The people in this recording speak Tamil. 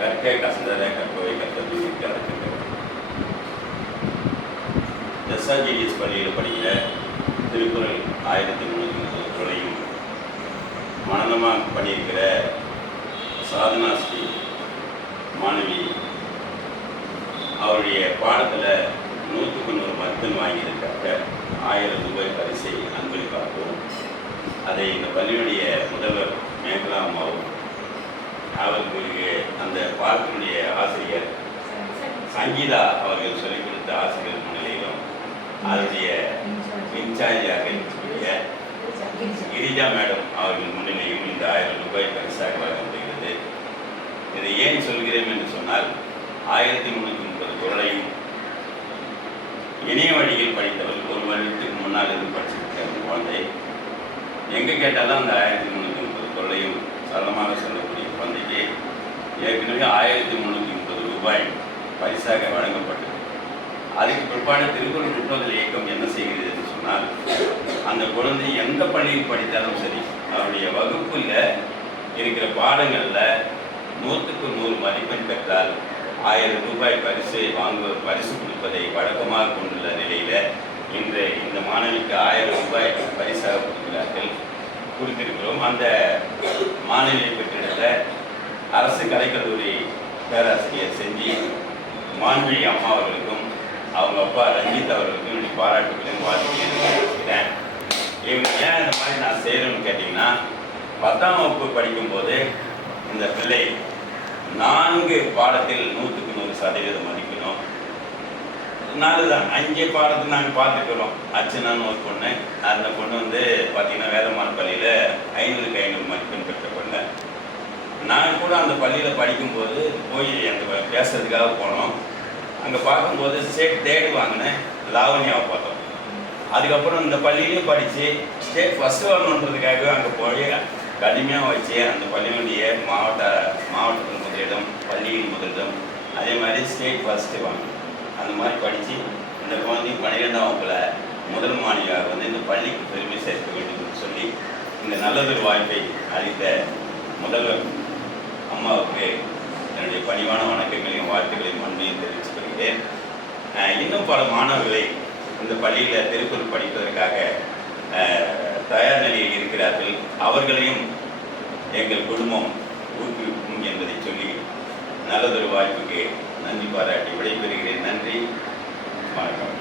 கற்க கசந்ததை கற்பவை கற்பது இருக்கிறது எஸ்ஆர்ஜிஎஸ் பள்ளியில் படிக்கிற திருக்குறள் ஆயிரத்தி முந்நூற்றி முப்பது குரலையும் மனநமாக பண்ணியிருக்கிற சாதனா ஸ்ரீ மாணவி அவருடைய பாடத்தில் நூற்றுக்கு நூறு மருத்துவம் வாங்கியிருக்காங்க ஆயிரம் ரூபாய் பரிசை அன்பளிப்பாகவும் அதை இந்த பள்ளியுடைய முதல்வர் மேகலா அம்மாவும் அவர்களுக்கு அந்த பாடத்தினுடைய ஆசிரியர் சங்கீதா அவர்கள் சொல்லிக் கொடுத்த ஆசிரியர் முன்னிலையிலும் அதனுடைய இன்சார்ஜாக இருக்கக்கூடிய கிரிஜா மேடம் அவர்கள் முன்னிலையும் இந்த ஆயிரம் ரூபாய் பரிசாக வழங்கப்படுகிறது இதை ஏன் சொல்கிறேன் என்று சொன்னால் ஆயிரத்தி முந்நூற்றி முப்பது குரலையும் இணைய வழியில் படித்தவர் ஒரு வருடத்துக்கு முன்னால் இருந்து படிச்சிருக்க அந்த குழந்தை எங்கே கேட்டாலும் அந்த ஆயிரத்தி முந்நூற்றி முப்பது குரலையும் ஏற்கனவே ஆயிரத்தி முந்நூற்றி முப்பது ரூபாய் பரிசாக வழங்கப்பட்டது. அதுக்கு பிற்பாடு திருக்குறள் முற்றோதல் இயக்கம் என்ன செய்கிறது என்று சொன்னால் அந்த குழந்தை எந்த பள்ளியில் படித்தாலும் சரி அவருடைய வகுப்பில் இருக்கிற பாடங்களில் நூற்றுக்கு நூறு மதிப்பெண் பெற்றால் ஆயிரம் ரூபாய் பரிசை வாங்குவ பரிசு கொடுப்பதை வழக்கமாக கொண்டுள்ள நிலையில் இன்று இந்த மாணவிக்கு ஆயிரம் ரூபாய் பரிசாக கொடுக்கிறார்கள் கொடுத்திருக்கிறோம். அந்த மாணவியை பெற்றெடுத்த அரசு கலைக்கல்லூரி பேராசிரியர் செஞ்சி மாண்புமி அம்மா அவர்களுக்கும் அவங்க அப்பா ரஞ்சித் அவர்களுக்கும் என்னுடைய பாராட்டுகளையும் வாழ்த்துக்களையும் இவங்க ஏன் இந்த மாதிரி நான் செய்கிறேன்னு கேட்டிங்கன்னா பத்தாம் வகுப்பு படிக்கும்போது இந்த பிள்ளை நான்கு பாடத்தில் நூற்றுக்கு நூறு சதவீதம் மதிக்கணும் தான் அஞ்சு பாடத்தை நாங்கள் பார்த்துக்கிறோம் அர்ச்சனான்னு ஒரு பொண்ணு அந்த பொண்ணு வந்து பார்த்தீங்கன்னா வேதமான பள்ளியில் ஐநூறுக்கு ஐநூறு மதிப்பெண் பெற்ற கூட அந்த பள்ளியில் படிக்கும்போது போய் அந்த பேசுறதுக்காக போனோம். அங்கே பார்க்கும்போது ஸ்டேட் தேர்டு வாங்கினேன் லாவண்யாவை பார்த்தோம். அதுக்கப்புறம் இந்த பள்ளியிலையும் படித்து ஸ்டேட் ஃபஸ்ட்டு வரணுன்றதுக்காகவே அங்கே போய் கடுமையாக வச்சு அந்த பள்ளியினுடைய மாவட்ட மாவட்டத்தின் முதலிடம் பள்ளியின் முதலிடம் அதே மாதிரி ஸ்டேட் ஃபஸ்ட்டு வாங்கினேன் அந்த மாதிரி படித்து இந்த குழந்தை பன்னிரெண்டாம் வகுப்பில் முதல் மாணவியாக வந்து இந்த பள்ளிக்கு பெருமை சேர்க்க வேண்டும் சொல்லி இந்த நல்லதொரு வாய்ப்பை அளித்த முதல்வர் அம்மாவுக்கு என்னுடைய பணிவான வணக்கங்களையும் வாழ்த்துக்களையும் அன்பையும் தெரிவித்துக் கொள்கிறேன் இன்னும் பல மாணவர்களை இந்த பள்ளியில் திருக்குறள் படிப்பதற்காக தயார் நிலையில் இருக்கிறார்கள். அவர்களையும் எங்கள் குடும்பம் ஊக்குவிக்கும் என்பதை சொல்லி நல்லதொரு வாய்ப்புக்கு நன்றி பாராட்டி விடைபெறுகிறேன். நன்றி. வணக்கம்.